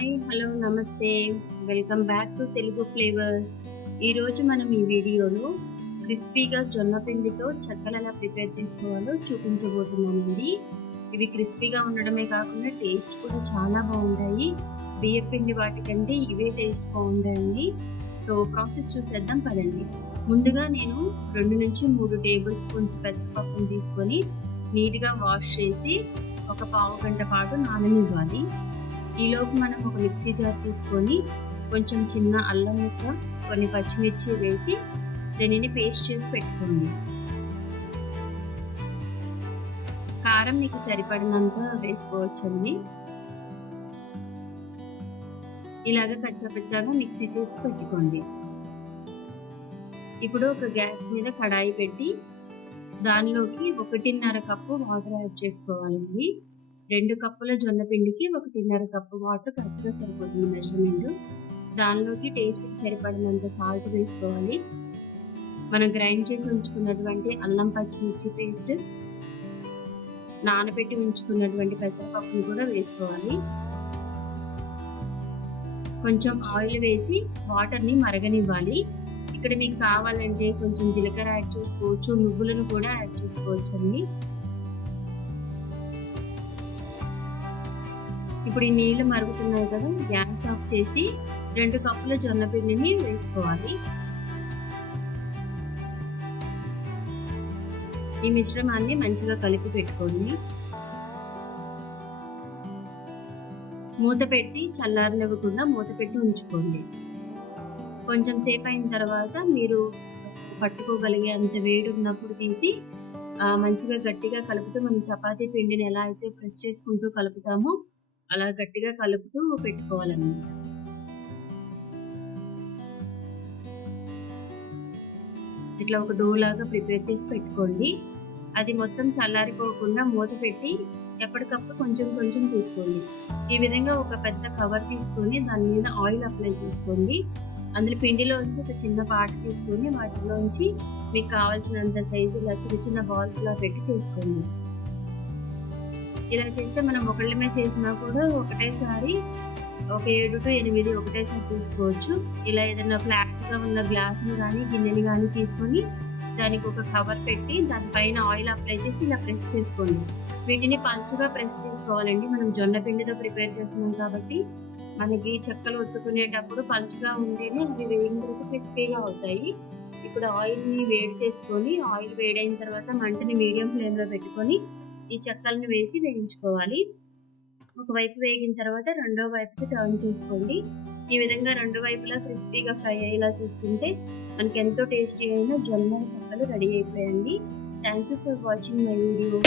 Hi hello నమస్తే welcome back to Telugu flavours. ఈరోజు మనం ఈ వీడియోలో క్రిస్పీగా జొన్న పిండితో చెక్కలు ఎలా ప్రిపేర్ చేసుకోవాలో చూపించబోతున్నానండి. ఇవి క్రిస్పీగా ఉండడమే కాకుండా టేస్ట్ కూడా చాలా బాగుంటాయి. బియ్య పిండి వాటికంటే ఇవే టేస్ట్ బాగుంటాయండి. సో ప్రాసెస్ చూసేద్దాం పదండి. ముందుగా నేను 2 నుంచి 3 టేబుల్ స్పూన్స్ పెసరపప్పును తీసుకొని నీట్గా వాష్ చేసి ఒక పావు గంట పాటు నాననివ్వాలి. ఈలోపు మనం ఒక మిక్సీ జార్ తీసుకొని కొంచెం చిన్న అల్లం ముక్క, కొన్ని పచ్చిమిర్చి వేసి దీనిని పేస్ట్ చేసి పెట్టుకోండి. కారం మీకు సరిపడినంత వేసుకోవచ్చండి. ఇలాగ కచ్చాపచ్చాగా మిక్సీ చేసి పెట్టుకోండి. ఇప్పుడు ఒక గ్యాస్ మీద కడాయి పెట్టి దానిలోకి 1.5 కప్పు వాటర్ యాడ్ చేసుకోవాలండి. 2 కప్పుల జొన్న పిండికి 1.5 కప్పు వాటర్ కరెక్ట్గా సరిపోతుంది మెజర్మెంట్. దానిలోకి టేస్ట్కి సరిపడినంత సాల్ట్ వేసుకోవాలి. మనం గ్రైండ్ చేసి ఉంచుకున్నటువంటి అల్లం పచ్చిమిర్చి పేస్ట్, నానబెట్టి ఉంచుకున్నటువంటి పెసరపప్పును కూడా వేసుకోవాలి. కొంచెం ఆయిల్ వేసి వాటర్ని మరగనివ్వాలి. ఇక్కడ మీకు కావాలంటే కొంచెం జీలకర్ర యాడ్ చేసుకోవచ్చు, నువ్వులను కూడా యాడ్ చేసుకోవచ్చు అండి. ఇప్పుడు ఈ నీళ్లు మరుగుతున్నాయి కదా, గ్యాస్ ఆఫ్ చేసి 2 కప్పుల జొన్న పిండిని వేసుకోవాలి. ఈ మిశ్రమాన్ని మంచిగా కలిపి పెట్టుకోండి. మూత పెట్టి చల్లారనివ్వకుండా మూత పెట్టి ఉంచుకోండి. కొంచెం సేపు అయిన తర్వాత మీరు పట్టుకోగలిగే అంత వేడి ఉన్నప్పుడు తీసి మంచిగా గట్టిగా కలుపుతూ మనం చపాతీ పిండిని ఎలా అయితే ప్రెస్ చేసుకుంటూ కలుపుతామో అలా గట్టిగా కలుపుతూ పెట్టుకోవాలన్నమాట. ఇట్లా ఒక డో లాగా ప్రిపేర్ చేసి పెట్టుకోండి. అది మొత్తం చల్లారిపోకుండా మూత పెట్టి ఎప్పటికప్పుడు కొంచెం కొంచెం తీసుకోండి. ఈ విధంగా ఒక పెద్ద కవర్ తీసుకొని దాని మీద ఆయిల్ అప్లై చేసుకోండి. అందులో పిండిలోంచి ఒక చిన్న పార్ట్ తీసుకొని వాటిలోంచి మీకు కావాల్సినంత సైజులో చిన్న చిన్న బాల్స్ లా పెట్టి చేసుకోండి. ఇలా చేస్తే మనం ఒకళ్ళమే చేసినా కూడా ఒకటేసారి ఒక 7 to 8 ఒకటేసారి చూసుకోవచ్చు. ఇలా ఏదైనా ఫ్లాట్గా ఉన్న గ్లాసుని కానీ గిన్నెని కానీ తీసుకొని దానికి ఒక కవర్ పెట్టి దానిపైన ఆయిల్ అప్లై చేసి ఇలా ప్రెస్ చేసుకోండి. వీటిని పలుచగా ప్రెస్ చేసుకోవాలండి. మనం జొన్న పిండితో ప్రిపేర్ చేస్తున్నాం కాబట్టి మనకి చెక్కలు ఒత్తుకునేటప్పుడు పలుచగా ఉంటేనే అవి వేగిన క్రిస్పీగా అవుతాయి. ఇప్పుడు ఆయిల్ని వేడి చేసుకొని ఆయిల్ వేడైన తర్వాత మంటని మీడియం ఫ్లేమ్లో పెట్టుకొని ఈ చెక్కలను వేసి వేయించుకోవాలి. ఒకవైపు వేగిన తర్వాత రెండో వైపుకి టర్న్ చేసుకోండి. ఈ విధంగా 2 వైపులా క్రిస్పీగా ఫ్రై అయ్యేలా చూసుకుంటే మనకి ఎంతో టేస్టీ అయిన జొన్న చెక్కలు రెడీ అయిపోయాయండి. Thank you for watching my video.